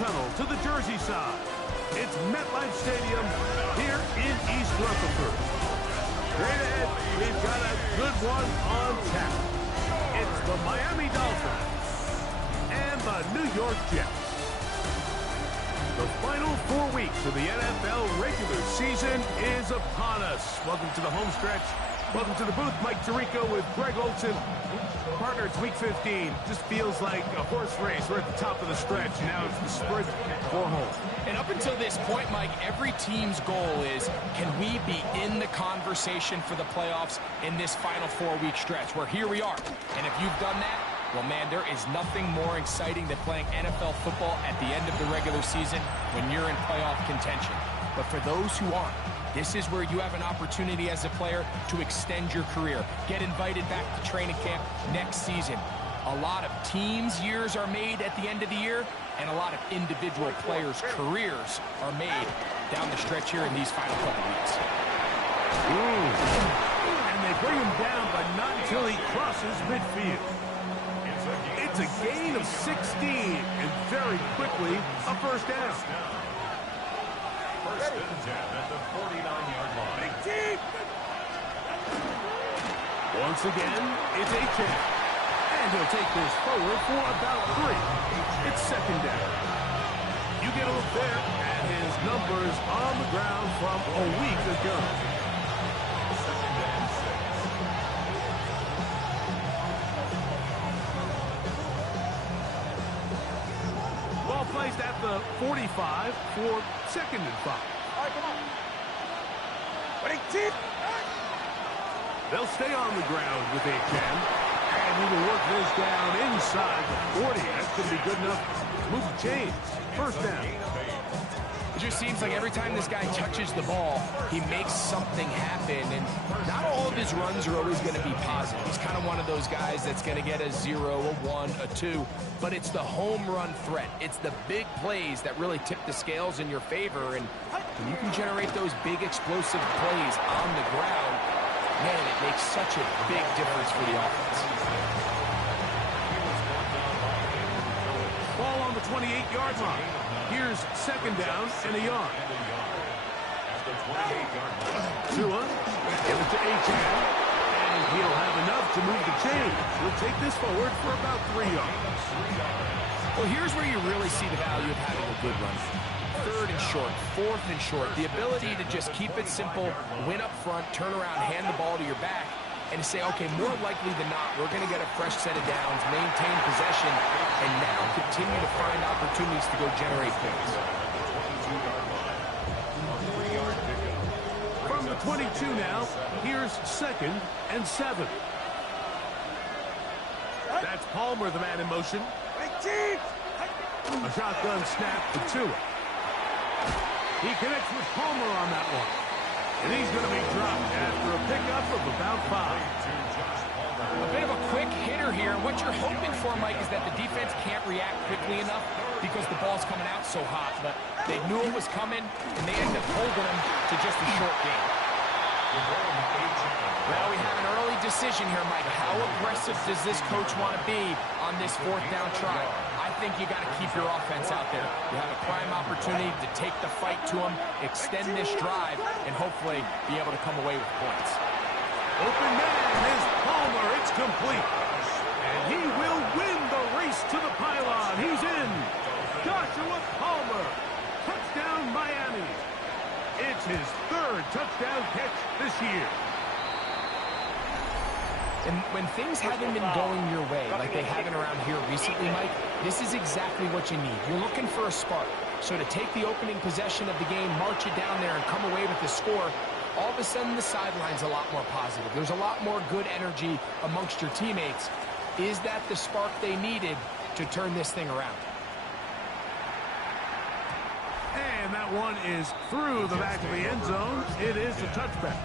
tunnel to the Jersey side. It's MetLife Stadium here in East Rutherford. Straight ahead, we've got a good one on tap. It's the Miami Dolphins and the New York Jets. The final 4 weeks of the NFL regular season is upon us. Welcome to the home stretch. Welcome to the booth. Mike Tirico with Greg Olson. Partner, it's week 15. Just feels like a horse race. We're at the top of the stretch. Now it's the sprint for home. And up until this point, Mike, every team's goal is, can we be in the conversation for the playoffs in this final 4-week stretch? Where here we are. And if you've done that, well, man, there is nothing more exciting than playing NFL football at the end of the regular season when you're in playoff contention. But for those who aren't, this is where you have an opportunity as a player to extend your career. Get invited back to training camp next season. A lot of teams' years are made at the end of the year, and a lot of individual players' careers are made down the stretch here in these final couple weeks. And they bring him down, but not until he crosses midfield. It's a gain of 16, and very quickly, a first down. First and 10 at the 49-yard line. Big team! Once again, it's A-Chan. And he'll take this forward for about 3. It's second down. You get a look there at his numbers on the ground from a week ago. Second and 6. Ball placed at the 45 for second and 5. All right, come on. They'll stay on the ground with A-Chan. And he will work this down inside the 40. That's going to be good enough to move the chains. First down. It just seems like every time this guy touches the ball, he makes something happen. And not all of his runs are always going to be positive. He's kind of one of those guys that's going to get a 0, a 1, a 2. But it's the home run threat. It's the big plays that really tip the scales in your favor. And when you can generate those big explosive plays on the ground, man, it makes such a big difference for the offense. Ball on the 28-yard line. Here's second down and a yard. At the 28-yard line. Tua, give it to A-Chan. And he'll have enough to move the chains. He'll take this forward for about 3 yards. Well, here's where you really see the value of having a good run. Third and short, fourth and short. The ability to just keep it simple, win up front, turn around, hand the ball to your back, and say, okay, more likely than not, we're going to get a fresh set of downs, maintain possession, and now continue to find opportunities to go generate points. From the 22 now, here's second and 7. That's Palmer, the man in motion. A shotgun snap to Tua. He connects with Palmer on that one. And he's going to be dropped after a pickup of about 5. A bit of a quick hitter here. What you're hoping for, Mike, is that the defense can't react quickly enough because the ball's coming out so hot. But they knew it was coming, and they ended up holding him to just a short game. Well, we have an early decision here, Mike. How aggressive does this coach want to be on this fourth down try? I think you got to keep your offense out there. You have a prime opportunity to take the fight to them, extend this drive, and hopefully be able to come away with points. Open man is Palmer. It's complete. And he will win the race to the pylon. He's in. Joshua Palmer. Touchdown, Miami. It's his 3rd touchdown catch this year. And when things haven't been going your way, like they haven't around here recently, Mike, this is exactly what you need. You're looking for a spark. So to take the opening possession of the game, march it down there, and come away with the score, all of a sudden the sideline's a lot more positive. There's a lot more good energy amongst your teammates. Is that the spark they needed to turn this thing around? And that one is through the back of the end zone. It is a touchback.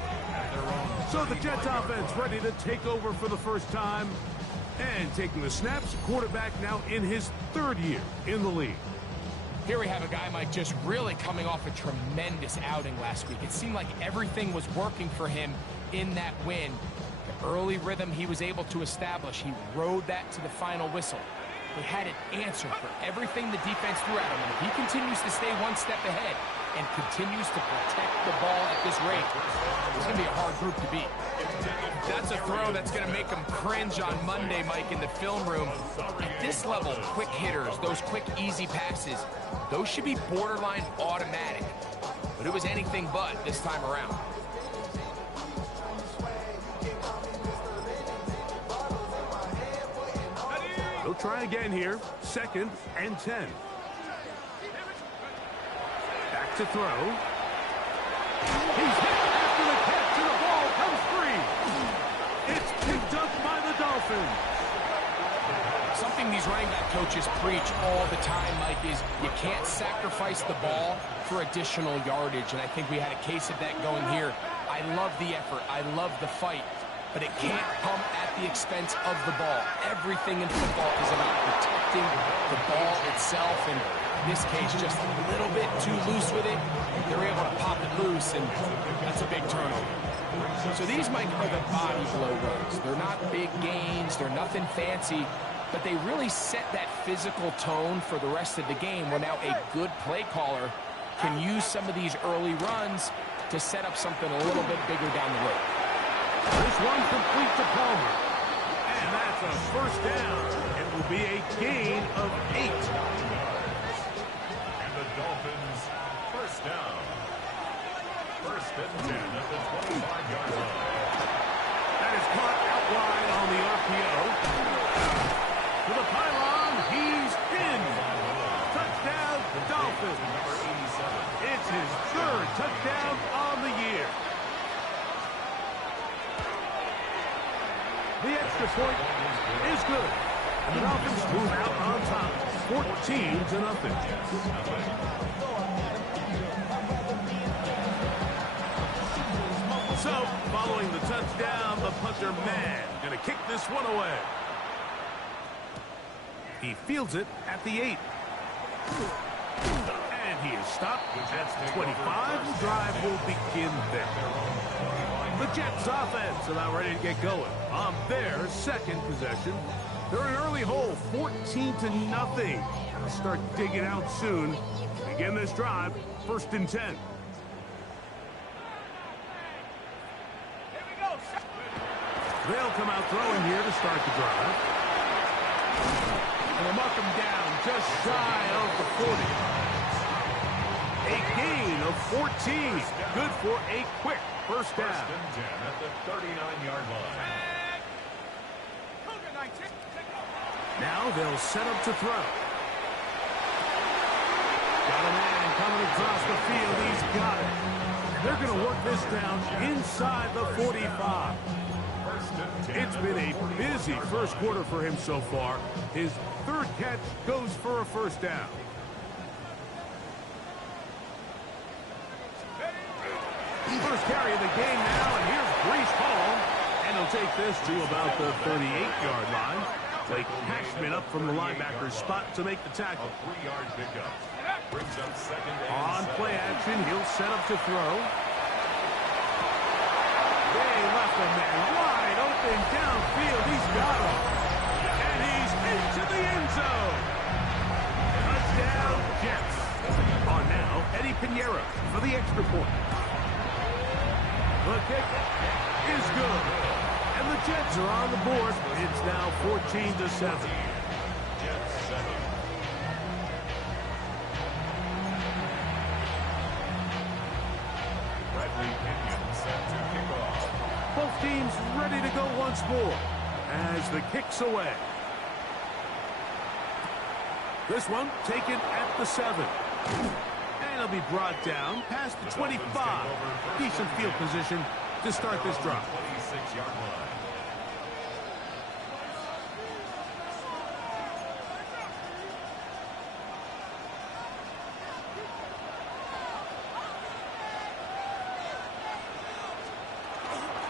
So the Jets offense ready to take over for the first time. And taking the snaps, quarterback now in his 3rd year in the league. Here we have a guy, Mike, just really coming off a tremendous outing last week. It seemed like everything was working for him in that win. The early rhythm he was able to establish, he rode that to the final whistle. They had an answer for everything the defense threw at him. And if he continues to stay one step ahead and continues to protect the ball at this rate, it's going to be a hard group to beat. That's a throw that's going to make them cringe on Monday, Mike, in the film room. At this level, quick hitters, those quick, easy passes, those should be borderline automatic. But it was anything but this time around. They'll try again here. 2nd and 10. Back to throw. He's hit after the catch, and the ball comes free. It's picked up by the Dolphins. Something these running back coaches preach all the time, Mike, is you can't sacrifice the ball for additional yardage. And I think we had a case of that going here. I love the effort. I love the fight. But it can't come at the expense of the ball. Everything in football is about protecting the ball itself. And in this case, just a little bit too loose with it. They're able to pop it loose, and that's a big turnover. So these, Mike, are the body blow runs. They're not big gains. They're nothing fancy. But they really set that physical tone for the rest of the game, where now a good play caller can use some of these early runs to set up something a little bit bigger down the road. This one complete to Palmer. And that's a first down. It will be a gain of 8. And the Dolphins, first down. 1st and 10 at the 25-yard line. That is caught out wide on the RPO. To the pylon, he's in. Touchdown, Dolphins. It's his 3rd touchdown on the year. The extra point is good. And the Dolphins move out on top, 14-0. So, following the touchdown, the punter, man, going to kick this one away. He fields it at the 8. And he is stopped at 25. The drive will begin there. The Jets offense about ready to get going on their 2nd possession. They're an early hole, 14-0. They'll start digging out soon. Begin this drive, 1st and 10. They'll come out throwing here to start the drive. And they'll mark him down just shy of the 40. A gain of 14. Good for a quick first down. 1st and 10 at the 39-yard line. Now they'll set up to throw. Got a man coming across the field. He's got it. And they're going to work this down inside the 45. It's been a busy first quarter for him so far. His 3rd catch goes for a first down. First carry of the game now, and here's Breece Hall. And he'll take this to about the 38-yard line. Blake Cashman up from the linebacker's spot to make the tackle. A 3-yard pickup. Brings up 2nd and On 7. play action, he'll set up to throw. They left a man wide open downfield. He's got him. And he's into the end zone. Touchdown, Jets. On now, Eddie Pinheiro for the extra point. The kick is good. And the Jets are on the board. It's now 14-7. Jets 7. Bradley Pinion set to kick off. Both teams ready to go once more as the kick's away. This one taken at the 7. And it'll be brought down past the 25. Decent field position to start this drive. 26-yard line.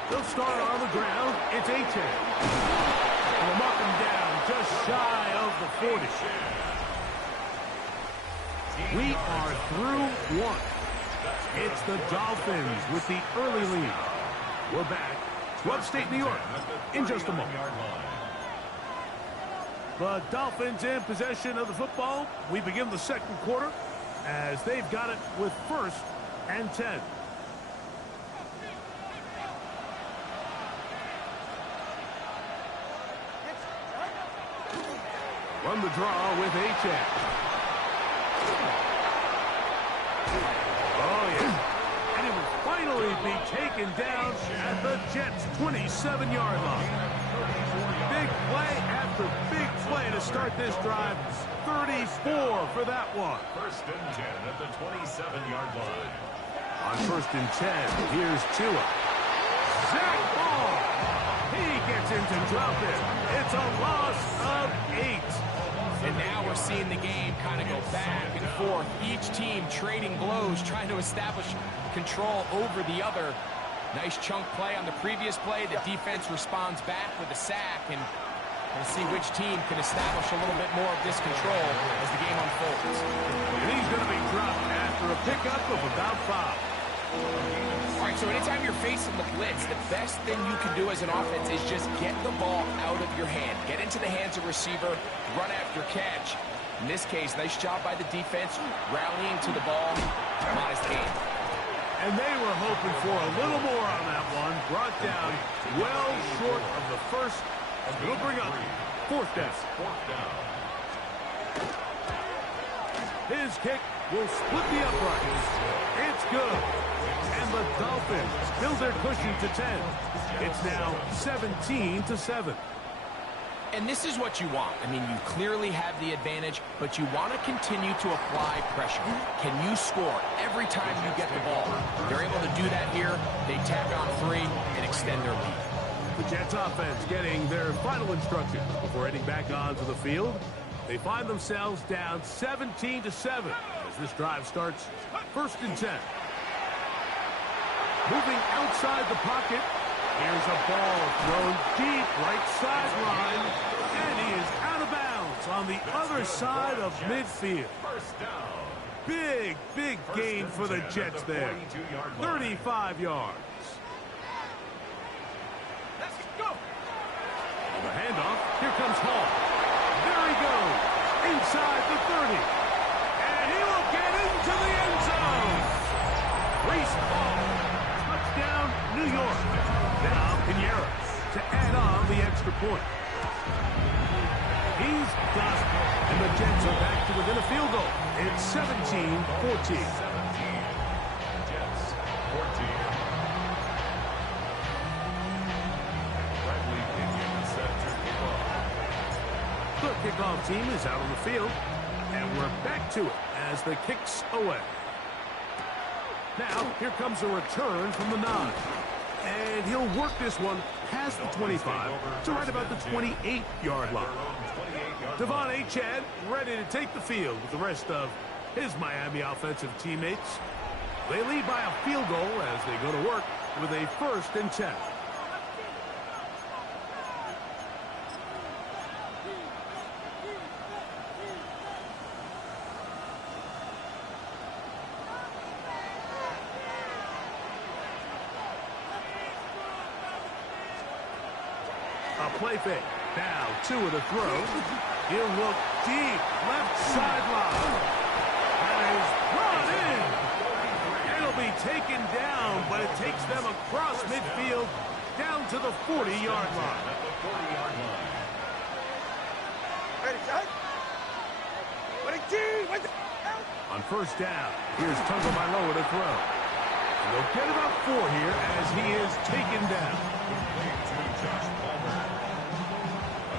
They'll start on the ground. It's A-10. And they'll mark him down just shy of the 40. We are through one. It's the Dolphins with the early lead. We're back to upstate New York in just a moment. The Dolphins in possession of the football. We begin the second quarter as they've got it with 1st and 10. Run the draw with H.A. Oh, yeah. And it will finally be taken down at the Jets' 27-yard line. Big play after big play to start this drive. 34 for that one. 1st and 10 at the 27-yard line. On 1st and 10, here's Tua. Zach Ball. He gets into drop it. It's a loss of 8. And now we're seeing the game kind of go back and forth. Each team trading blows, trying to establish control over the other. Nice chunk play on the previous play. The defense responds back with a sack, and we'll see which team can establish a little bit more of this control as the game unfolds. And he's going to be dropped after a pickup of about 5. All right, so anytime you're facing the blitz, the best thing you can do as an offense is just get the ball out of your hand. Get into the hands of receiver, run after catch. In this case, nice job by the defense, rallying to the ball. Modest gain. And they were hoping for a little more on that one. Brought down well short of the first. We'll bring up 4th down. His kick will split the uprights. It's good. And the Dolphins build their cushion to 10. It's now 17-7. And this is what you want. I mean, you clearly have the advantage, but you want to continue to apply pressure. Can you score every time you get the ball? They're able to do that here. They tack on 3 and extend their lead. The Jets offense getting their final instructions before heading back onto the field. They find themselves down 17-7 as this drive starts 1st and 10. Moving outside the pocket. Here's a ball thrown deep right sideline. And he is out of bounds on the other side of midfield. Big gain for the Jets there. 35 yards. Let's go. The handoff. Here comes Hall. There he goes. Inside the 30. And he will get into the end zone. Reese Hall. Touchdown, New York. Now Pinheiro to add on the extra point. He's got it. And the Jets are back to within a field goal. It's 17-14. Jets 14. The kickoff team is out on the field, and we're back to it as the kick's away. Now, here comes a return from the 9. And he'll work this one past the 25 to right about the 28-yard line. Devon Achane ready to take the field with the rest of his Miami offensive teammates. They lead by a field goal as they go to work with a 1st and 10. A play fake. Now Tua to throw. He'll look deep. Left sideline. That is brought in. It'll be taken down, but it takes them across midfield down to the 40-yard line. On 1st down, here's Tagovailoa to throw. And they'll get about 4 here as he is taken down.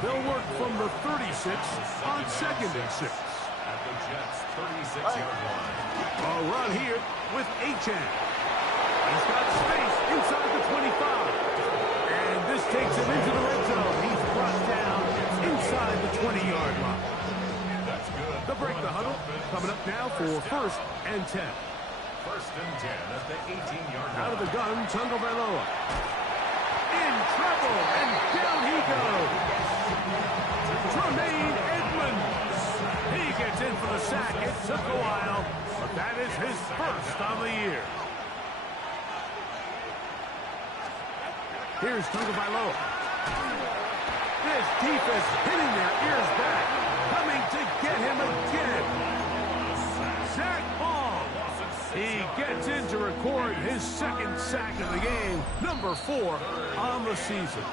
They'll work from the 36 on 2nd and 6. At the Jets' 36-yard line. A run here with Achane. He's got space inside the 25. And this takes him into the red zone. He's brought down inside the 20-yard line. That's good. They'll break the huddle. Coming up now for 1st and 10. 1st and 10 at the 18-yard line. Out of the gun, Tagovailoa. In trouble, and down he goes. Tremaine Edmonds. He gets in for the sack. It took a while, but that is his 1st on the year. Here's Tagovailoa. This defense hitting their ears back, coming to get him again. Zach Long. He gets in to record his second sack of the game, number 4 on the season.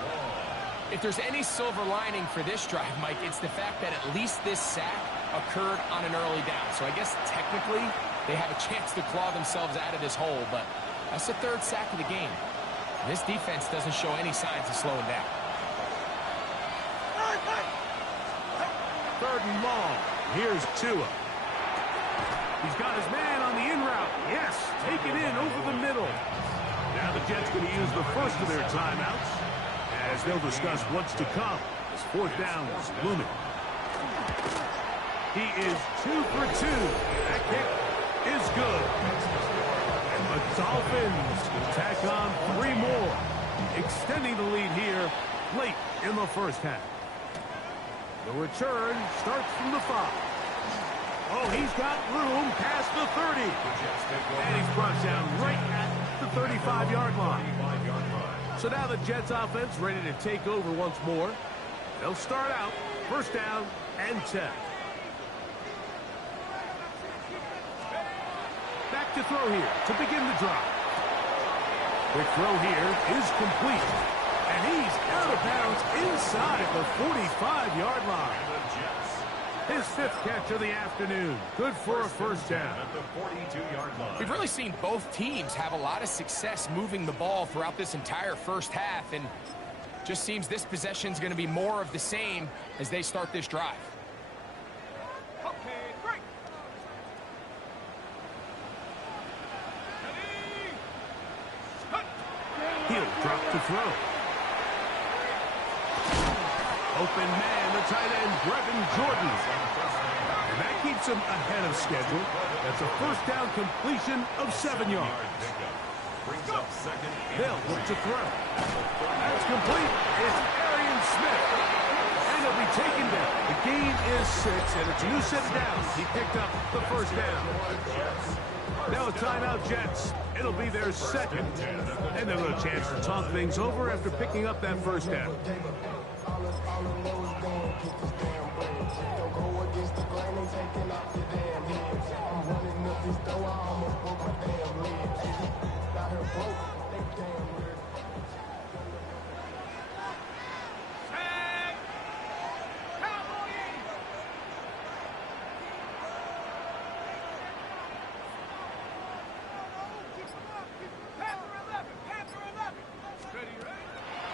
If there's any silver lining for this drive, Mike, it's the fact that at least this sack occurred on an early down. So I guess technically they have a chance to claw themselves out of this hole, but that's the 3rd sack of the game. This defense doesn't show any signs of slowing down. 3rd and long. Here's Tua. He's got his man on the in route. Yes, take it in over the middle. Now the Jets going to use the first of their timeouts as they'll discuss what's to come. This 4th down is looming. He is 2 for 2. That kick is good. And the Dolphins will tack on 3 more, extending the lead here late in the first half. The return starts from the 5. Oh, he's got room past the 30. And he's brought down right at the 35-yard line. So now the Jets offense ready to take over once more. They'll start out 1st down and 10. Back to throw here to begin the drive. Quick throw here is complete. And he's out of bounds inside the 45-yard line. His 5th catch of the afternoon. Good for a 1st down. We've really seen both teams have a lot of success moving the ball throughout this entire first half, and just seems this possession is going to be more of the same as they start this drive. Okay, great. He'll drop to throw. Open man, the tight end, Brevin Jordan. And that keeps him ahead of schedule. That's a 1st down completion of 7 yards. They'll look to throw. That's complete. It's Arian Smith. And he'll be taken down. The gain is 6, and it's a new set of downs. He picked up the 1st down. Now a timeout, Jets. It'll be their 2nd. And they'll have a chance to talk things over after picking up that 1st down.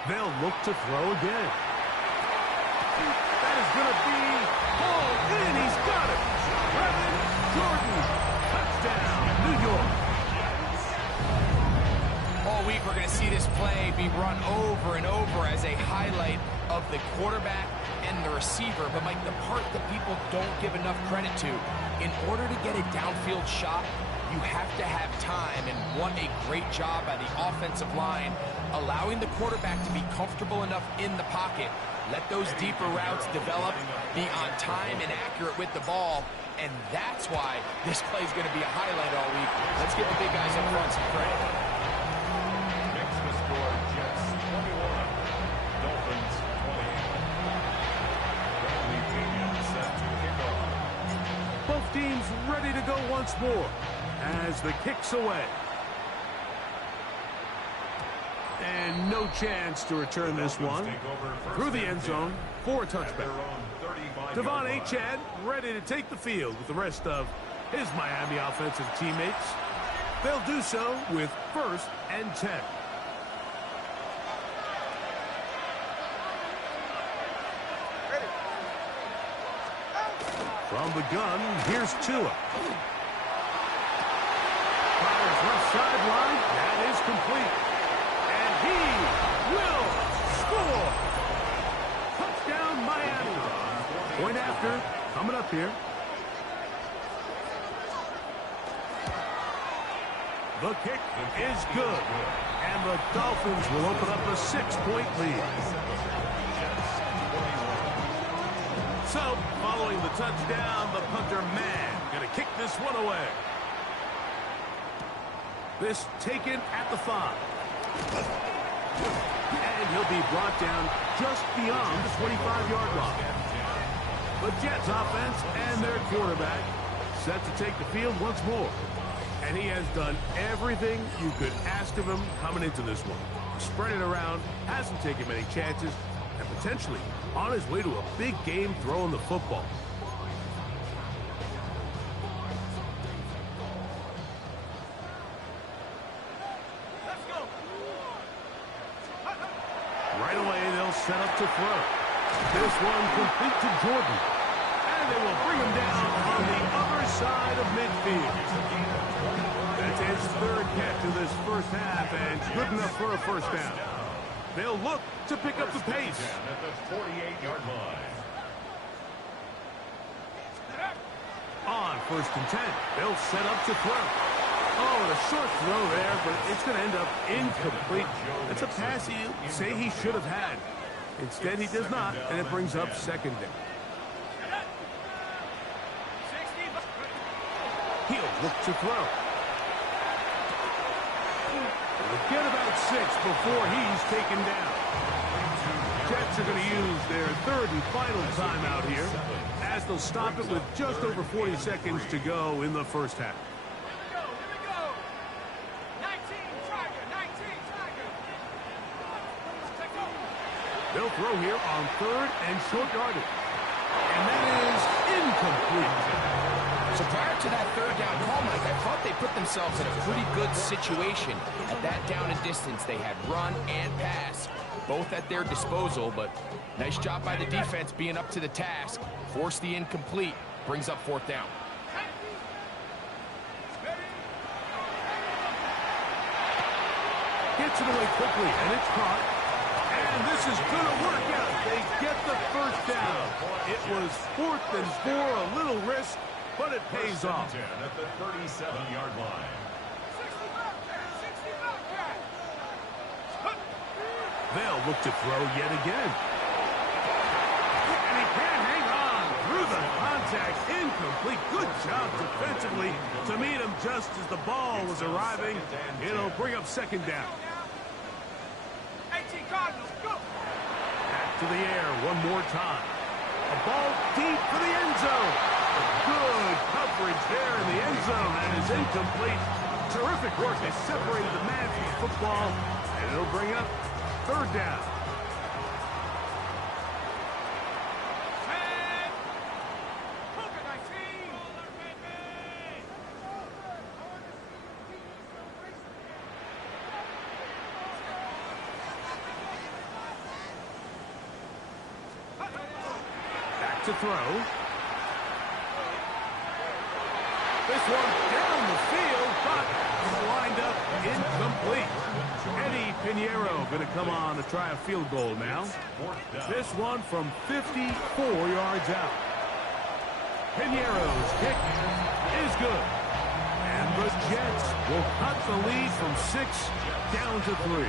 They'll look to throw again. That is going to be pulled in. He's got it. Brevin Jordan. Touchdown, New York. All week we're going to see this play be run over and over as a highlight of the quarterback and the receiver. But, Mike, the part that people don't give enough credit to, in order to get a downfield shot, you have to have time, and what a great job by the offensive line, allowing the quarterback to be comfortable enough in the pocket, let those deeper routes develop, be on time and accurate with the ball, and that's why this play is going to be a highlight all week. Let's give the big guys up front some credit. Makes the score Jets 21, Dolphins 20. Set to kick off. Both teams ready to go once more as the kick's away. And no chance to return this one through the end zone for a touchback. Devon Achane ready to take the field with the rest of his Miami offensive teammates. They'll do so with 1st and 10. From the gun, here's Tua. Fires left sideline. That is complete. And he will score. Touchdown, Miami. Point after, coming up here. The kick is good. And the Dolphins will open up a 6-point lead. So, following the touchdown, the punter man going to kick this one away. This taken at the 5. And he'll be brought down just beyond the 25-yard line. The Jets offense and their quarterback set to take the field once more. And he has done everything you could ask of him coming into this one. Spread it around, hasn't taken many chances, and potentially on his way to a big game throwing the football. Right away, they'll set up to throw. This one complete to Jordan. And they will bring him down on the other side of midfield. That's his third catch of this first half, and good enough for a first down. They'll look to pick up the pace. At the 48-yard line. On 1st and 10, they'll set up to throw. Oh, and a short throw there, but it's going to end up incomplete. It's a pass you say he should have had. Instead, he does not, and it brings up second down. He'll look to throw. He'll get about 6 before he's taken down. Jets are going to use their third and final timeout here, as they'll stop it with just over 40 seconds to go in the first half. They'll throw here on 3rd and short yardage. And that is incomplete. So prior to that third down call, Mike, I thought they put themselves in a pretty good situation at that down and distance. They had run and pass, both at their disposal, but nice job by the defense being up to the task. Force the incomplete, brings up 4th down. Gets it away quickly, and it's caught. And this is going to work out. They get the first down. It was 4th and 4, a little risk, but it pays off. At the 37-yard line. They'll look to throw yet again. And he can't hang on through the contact. Incomplete. Good job defensively to meet him just as the ball was arriving. It'll bring up second down. Back to the air one more time. A ball deep for the end zone. Good coverage there in the end zone, and is incomplete. Terrific work. They separated the man from the football, and it'll bring up 3rd down. Back to throw. This one down the field, but lined up incomplete. Eddie Pinheiro going to come on to try a field goal now. This one from 54 yards out. Pinheiro's kick is good. And the Jets will cut the lead from 6 down to 3.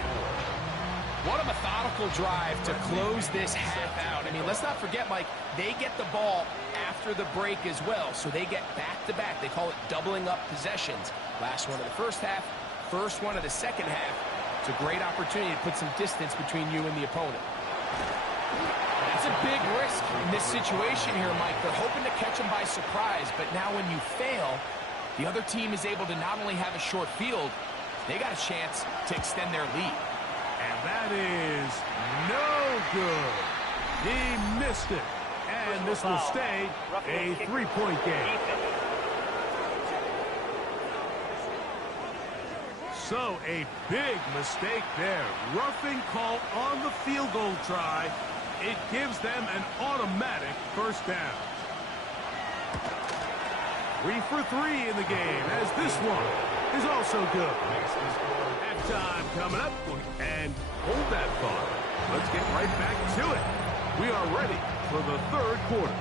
What a methodical drive to close this half out. I mean, let's not forget, Mike, they get the ball after the break as well, so they get back-to-back. They call it doubling up possessions. Last one of the first half, first one of the second half. It's a great opportunity to put some distance between you and the opponent. That's a big risk in this situation here, Mike. They're hoping to catch them by surprise, but now when you fail, the other team is able to not only have a short field, they got a chance to extend their lead. And that is no good. He missed it. And this will stay a 3-point game. So a big mistake there. Roughing call on the field goal try. It gives them an automatic first down. 3 for 3 in the game, as this one is also good. Halftime coming up, and hold that thought. Let's get right back to it. We are ready for the third quarter.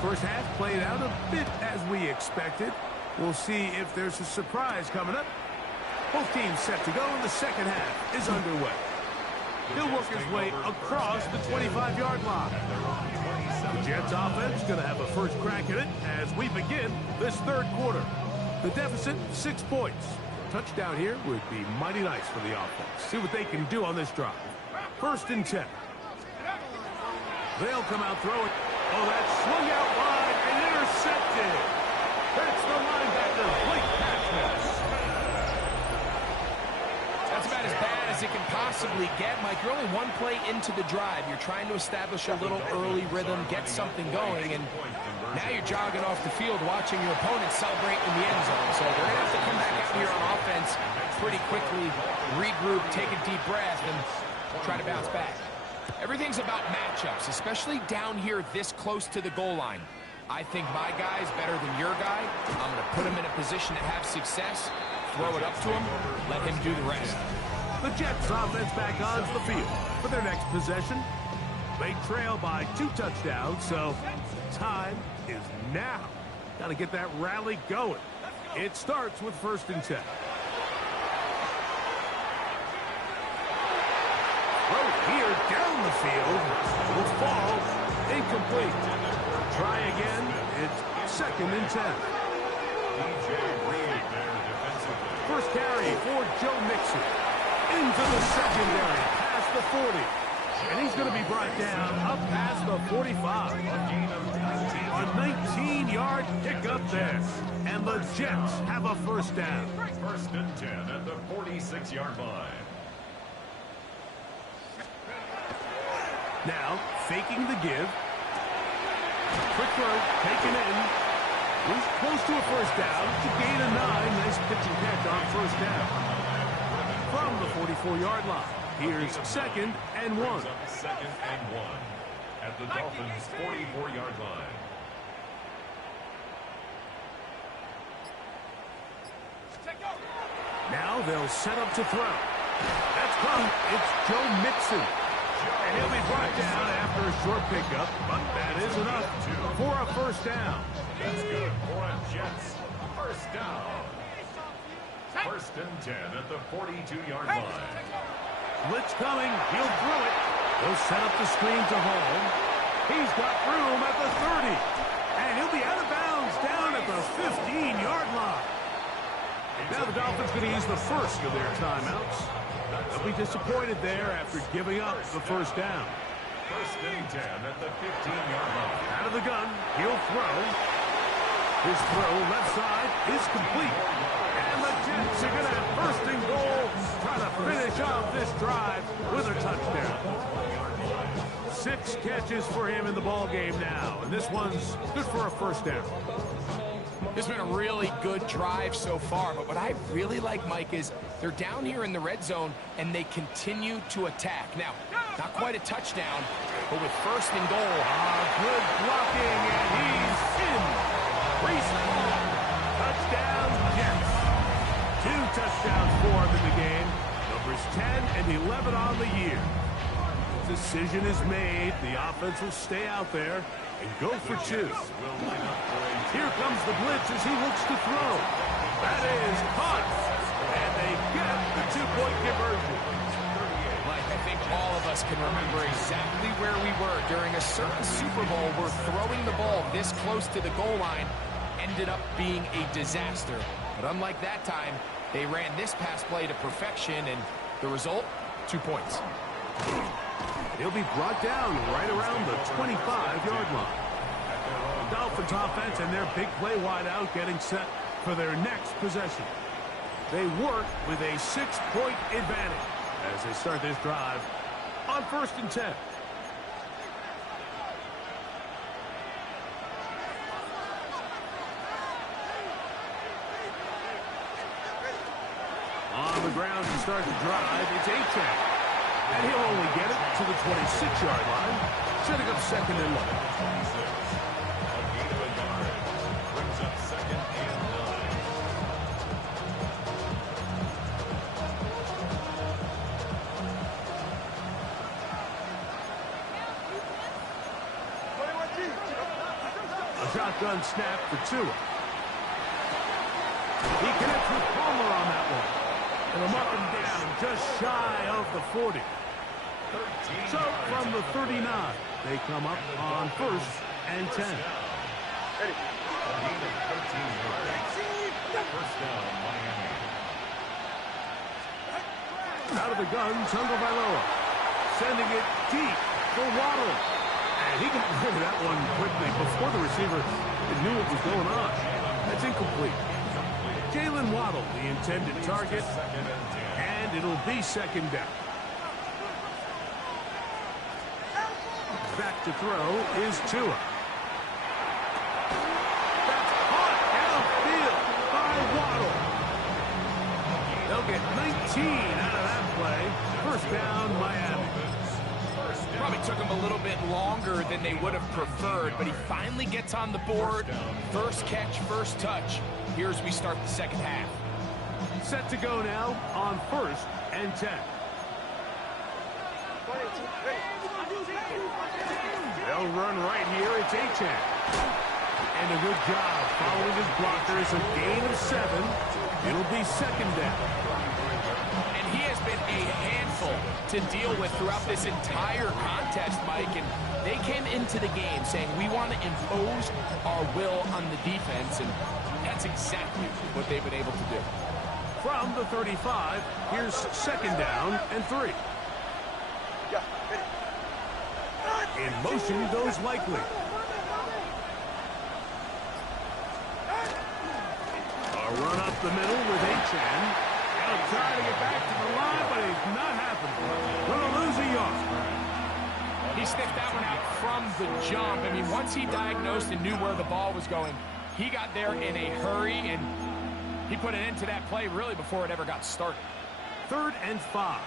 First half played out a bit as we expected. We'll see if there's a surprise coming up. Both teams set to go, and the second half is underway. He'll work his way across the 25-yard line. The Jets offense going to have a first crack at it as we begin this third quarter. The deficit, 6 points. Touchdown here would be mighty nice for the offense. See what they can do on this drive. First and 10. They'll come out throwing. Oh, that swung out wide and intercepted. That's the linebacker, Blake Patchess. That's about as bad as it can possibly get, Mike. You're only one play into the drive. You're trying to establish a little early rhythm, get something going, and now you're jogging off the field watching your opponent celebrate in the end zone. So they're going to have to come back out here on offense pretty quickly, regroup, take a deep breath, and try to bounce back. Everything's about matchups, especially down here this close to the goal line. I think my guy's better than your guy. I'm going to put him in a position to have success, throw it up to him, let him do the rest. The Jets offense back onto the field for their next possession. They trail by 2 touchdowns, so time is now. Got to get that rally going. It starts with first and 10. Throw here down the field. Will fall. Incomplete. Try again. It's second and 10. First carry for Joe Mixon. Into the secondary, past the 40. And he's going to be brought down up past the 45. A 19-yard pickup there. And the Jets have a first down. First and 10 at the 46-yard line. Now, faking the give. Quick throw, taken in. He's close to a first down. To gain a 9. Nice pitch and catch on first down. From the 44-yard line, here's second and 1. Second and 1 at the Dolphins' 44-yard line. Now they'll set up to throw. That's caught. It's Joe Mixon. And he'll be brought down after a short pickup, but that is enough for a first down. That's good for a Jets first down. First and 10 at the 42-yard line. Blitz coming. He'll throw it. He'll set up the screen to Hall. He's got room at the 30. And he'll be out of bounds down at the 15-yard line. Now the Dolphins going to use the first of their timeouts. They'll be disappointed there after giving up the first down. First and 10 at the 15-yard line. Out of the gun. He'll throw. His throw left side is complete. And the Jets are going to have first and goal, trying to finish off this drive with a touchdown. 6 catches for him in the ball game now, and this one's good for a first down. It's been a really good drive so far, but what I really like, Mike, is they're down here in the red zone, and they continue to attack. Now, not quite a touchdown, but with first and goal. Good blocking, and he's in. Reese Hall, touchdown, Jets. 2 touchdowns for him in the game. Numbers 10 and 11 on the year. The decision is made. The offense will stay out there and go for 2. Here comes the blitz as he looks to throw. That is caught. And they get the 2-point conversion. Mike, I think all of us can remember exactly where we were during a certain Super Bowl where throwing the ball this close to the goal line ended up being a disaster. But unlike that time, they ran this pass play to perfection, and the result, 2 points. He'll be brought down right around the 25-yard line. The Dolphins offense and their big play wideout getting set for their next possession. They work with a 6-point advantage as they start this drive on first and 10. On the ground to start the drive, it's Achane. And he'll only get it to the 26-yard line, setting up second and 1. Brings up second and 9. A shotgun snap for Tua. He connects with Palmer on that one. And they'll mark him down just shy of the 40. So from the 39, they come up on first and 10. First down, Miami. Out of the gun, Tagovailoa. Sending it deep for Waddle. And he got rid of that one quickly before the receiver knew what was going on. That's incomplete. Jalen Waddle, the intended target, and it'll be second down. Back to throw is Tua. That's caught downfield by Waddle. They'll get 19 out of that play. First down, Miami. Probably took him a little bit longer than they would have preferred, but he finally gets on the board. First catch, first touch. Here's we start the second half. Set to go now on 1st and 10. They'll run right here. It's Achane. And a good job following his blockers. A gain of 7. It'll be second down. And he has been a handful to deal with throughout this entire contest, Mike. And they came into the game saying, we want to impose our will on the defense. And that's exactly what they've been able to do. From the 35, here's second down and 3. In motion goes Likely. A run up the middle with Achane. He'll try to get back to the line, but it's not happening. Gonna lose a yard. He sniffed that one out from the jump. I mean, once he diagnosed and knew where the ball was going, he got there in a hurry, and he put an end to that play really before it ever got started. 3rd and 5.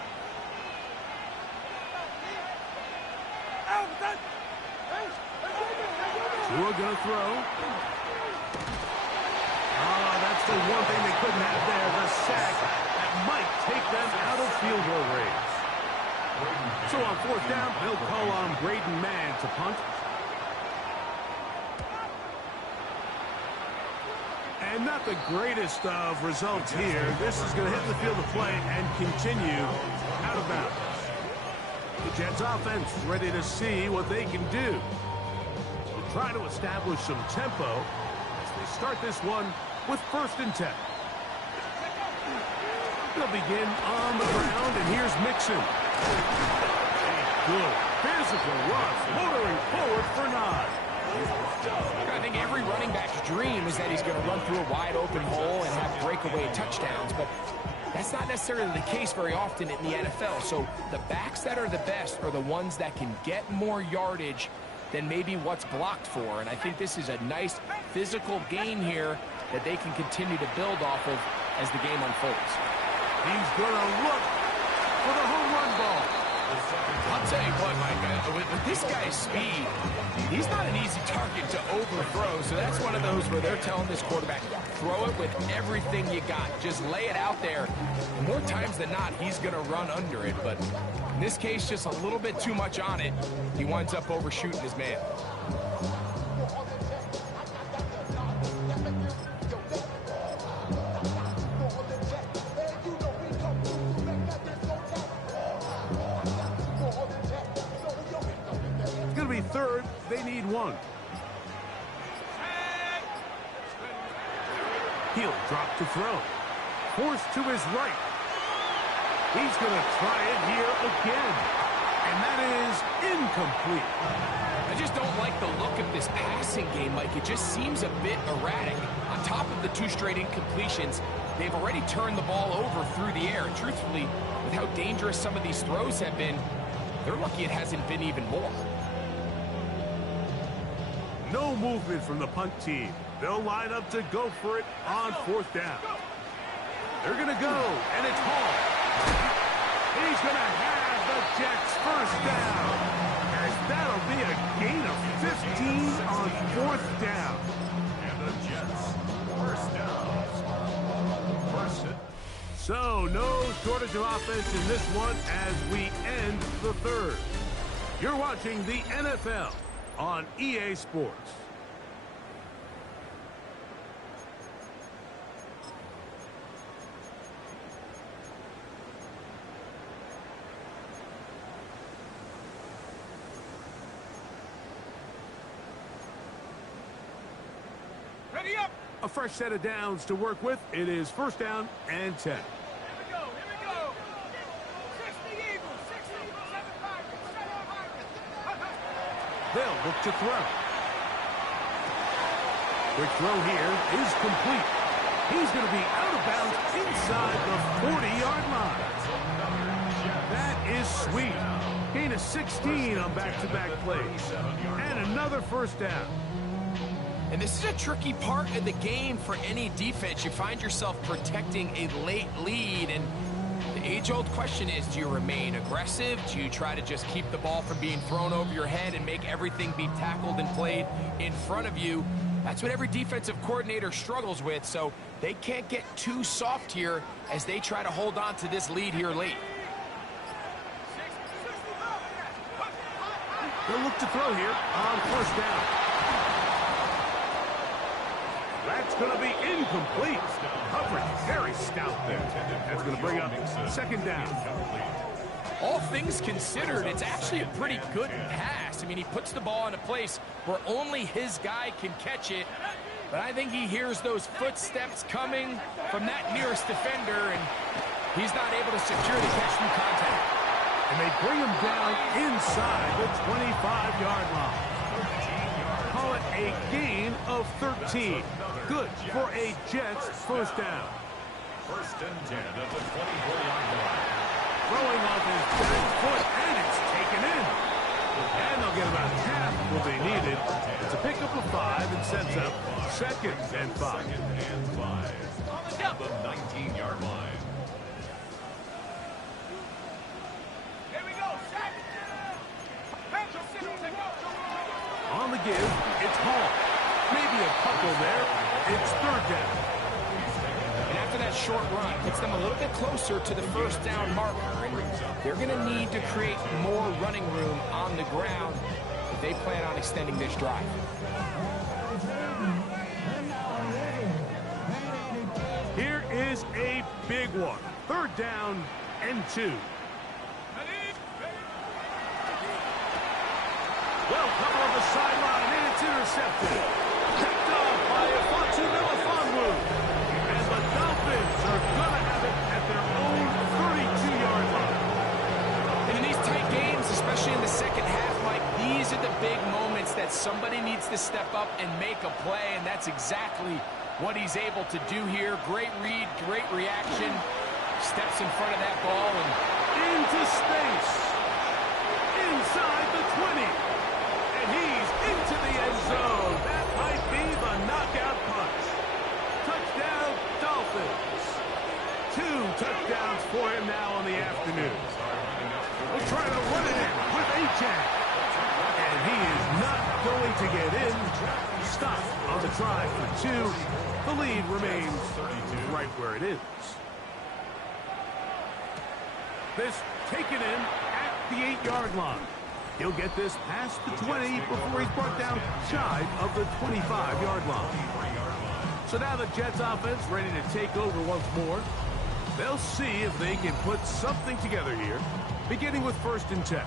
Tua gonna throw. Oh, that's the one thing they couldn't have there, the sack that might take them out of field goal range. So on 4th down, they'll call on Braden Mann to punt. And not the greatest of results here. This is going to hit the field of play and continue out of bounds. The Jets offense ready to see what they can do. They'll try to establish some tempo as they start this one with 1st and 10. They'll begin on the ground, and here's Mixon. A good physical rush, motoring forward for 9. I think every running back's dream is that he's going to run through a wide-open hole and have breakaway touchdowns, but that's not necessarily the case very often in the NFL. So the backs that are the best are the ones that can get more yardage than maybe what's blocked for, and I think this is a nice physical gain here that they can continue to build off of as the game unfolds. He's going to look for the home run ball. I'll tell you what, Mike, with this guy's speed, he's not an easy target to overthrow, so that's one of those where they're telling this quarterback, throw it with everything you got. Just lay it out there. More times than not, he's going to run under it, but in this case, just a little bit too much on it. He winds up overshooting his man. It's going to be 3rd. They need 1. He'll drop to throw. Forced to his right. He's going to try it here again. And that is incomplete. I just don't like the look of this passing game, Mike. It just seems a bit erratic. On top of the 2 straight incompletions, they've already turned the ball over through the air. And truthfully, with how dangerous some of these throws have been, they're lucky it hasn't been even more. No movement from the punt team. They'll line up to go for it on 4th down. They're going to go, and it's Hall. He's going to have the Jets first down. As that'll be a gain of 15 on 4th down. And the Jets first down. So no shortage of offense in this one as we end the 3rd. You're watching the NFL on EA Sports. Ready up! A fresh set of downs to work with. It is 1st down and 10. Here we go. 60 Eagles, 60, 7-5, They'll look to throw. Quick throw here is complete. He's going to be out of bounds inside the 40-yard line. That is sweet. Gain of 16 on back-to-back plays. And another first down. And this is a tricky part of the game for any defense. You find yourself protecting a late lead, and the age-old question is, do you remain aggressive? Do you try to just keep the ball from being thrown over your head and make everything be tackled and played in front of you? That's what every defensive coordinator struggles with, so they can't get too soft here as they try to hold on to this lead here late. They'll look to throw here on first down. That's going to be incomplete. Coverage very stout there. That's going to bring up second down. All things considered, it's actually a pretty good pass. I mean, he puts the ball in a place where only his guy can catch it. But I think he hears those footsteps coming from that nearest defender, and he's not able to secure the catch through contact. And they bring him down inside the 25-yard line. Call it a gain of 13. Good for a Jets first down. First and 10 at the 24-yard line. Throwing off his back foot, and it's taken in. And they'll get about half what they needed. It's a pickup of 5 and sets up second and 5. Second and 5 at the 19-yard line. Here we go, set. On the give, it's Hall. Maybe a couple there. It's third down. And after that short run, puts them a little bit closer to the first down marker. And they're going to need to create more running room on the ground if they plan on extending this drive. Here is a big one. Third down and 2. Well, cover on the sideline, and it's intercepted. Picked off by Afonso Melifonwu. And the Dolphins are going to have it at their own 32-yard line. And in these tight games, especially in the second half, Mike, these are the big moments that somebody needs to step up and make a play, and that's exactly what he's able to do here. Great read, great reaction. Steps in front of that ball and into space. Inside the 20. And he's into the end zone. That might be the knockout punch. Touchdown, Dolphins. 2 touchdowns for him now on the afternoon. We'll try to run it in with Achan. And he is not going to get in. Stop on the try for 2. The lead remains right where it is. This taken in at the 8-yard line. He'll get this past the 20 before he's brought down shy of the 25-yard line. So now the Jets offense ready to take over once more. They'll see if they can put something together here, beginning with first and 10.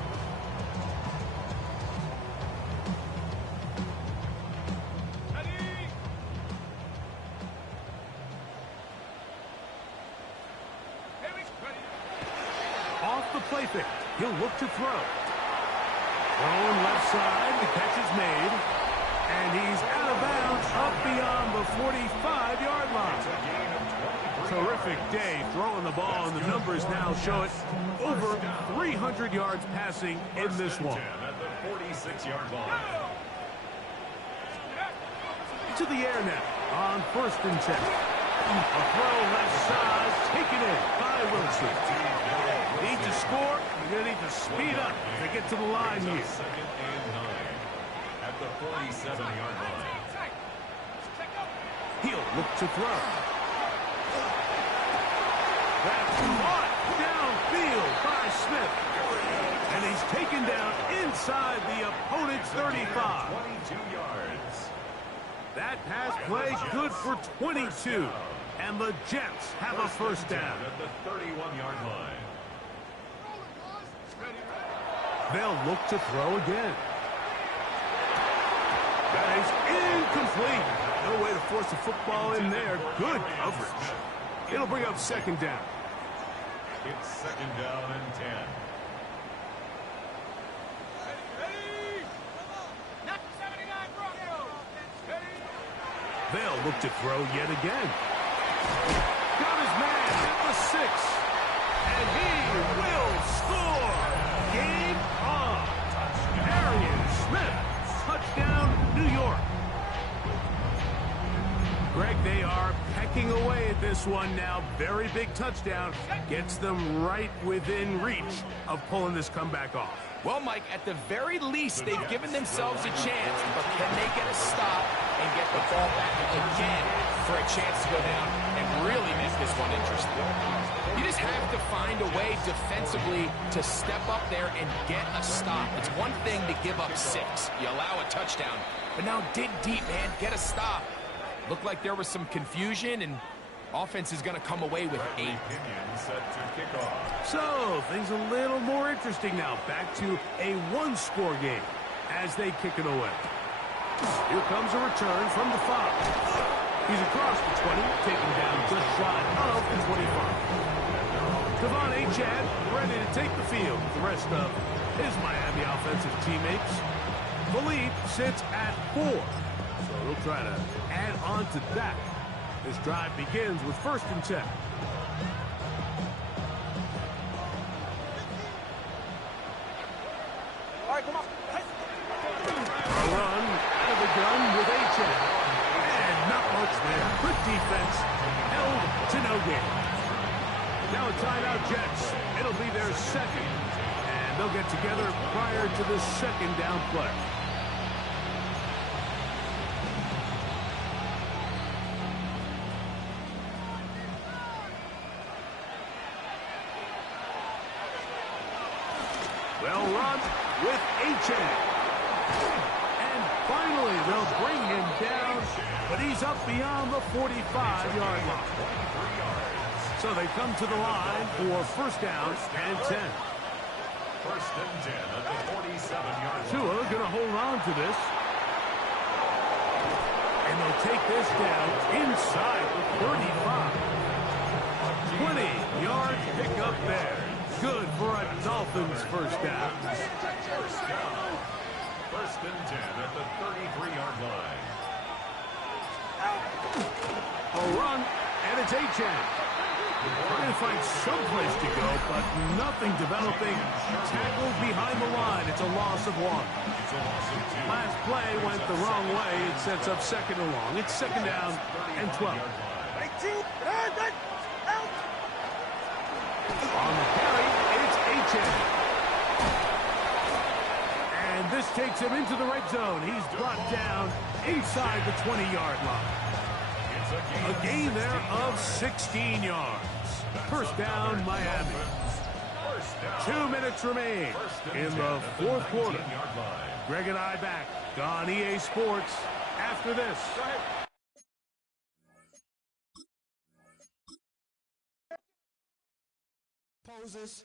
Off the play fake, he'll look to throw. Throwing left side, the catch is made. And he's out of bounds up beyond the 45-yard line. Terrific day throwing the ball, and the numbers now show it over 300 yards passing in this one. At the 46-yard line. To the air now on first and 10. A throw left side, taken in by Wilson. Need to score, you're going to need to speed up to get to the line here. Second and 9 at the 47-yard line. He'll look to throw. That's caught downfield by Smith. And he's taken down inside the opponent's 35. 22 yards. That pass play good for 22. And the Jets have a first down. At the 31-yard line. They'll look to throw again. That is incomplete. No way to force the football in there. Good coverage. It'll bring up second down. It's second down and 10. They'll look to throw yet again. Got his man at the 6. And he will score. Game on. Arian Smith. Touchdown, New York. Greg, they are pecking away at this one now. Very big touchdown. Gets them right within reach of pulling this comeback off. Well, Mike, at the very least, they've given themselves a chance, but can they get a stop and get the ball back again for a chance to go down and really make this one interesting? You just have to find a way defensively to step up there and get a stop. It's one thing to give up 6. You allow a touchdown, but now dig deep, man. Get a stop. Looked like there was some confusion, and offense is going to come away with 8. So, things a little more interesting now. Back to a one-score game as they kick it away. Here comes a return from the 5. He's across the 20, taken down just shy of the 25. Devon Achad ready to take the field with the rest of his Miami offensive teammates. The lead sits at 4. So he'll try to add on to that. This drive begins with 1st and 10. All right, come on. A run out of the gun with Achad. And not much there. Good defense. Held to no gain. Now a timeout, Jets. It'll be their 2nd. And they'll get together prior to the 2nd down play. Well run with Achad. And finally, they'll bring him down, but he's up beyond the 45-yard line. So they come to the line for 1st down and 10. 1st and 10 at the 47-yard line. Tua going to hold on to this. And they'll take this down inside the 35. 20-yard pickup there. Good for a Dolphins 1st down. 1st and 10 at the 33-yard line. A run, and it's Achad. Trying to find some place to go, but nothing developing. Tackled behind the line. It's a loss of 1. Last play went the wrong way. It sets up 2nd and long. It's 2nd down and 12. On the carry, it's Achad. And this takes him into the red zone. He's brought down inside the 20-yard line. A gain there of 16 yards. 1st down, Miami. 2 minutes remain in the 4th quarter. Greg and I back on EA Sports after this. Poses.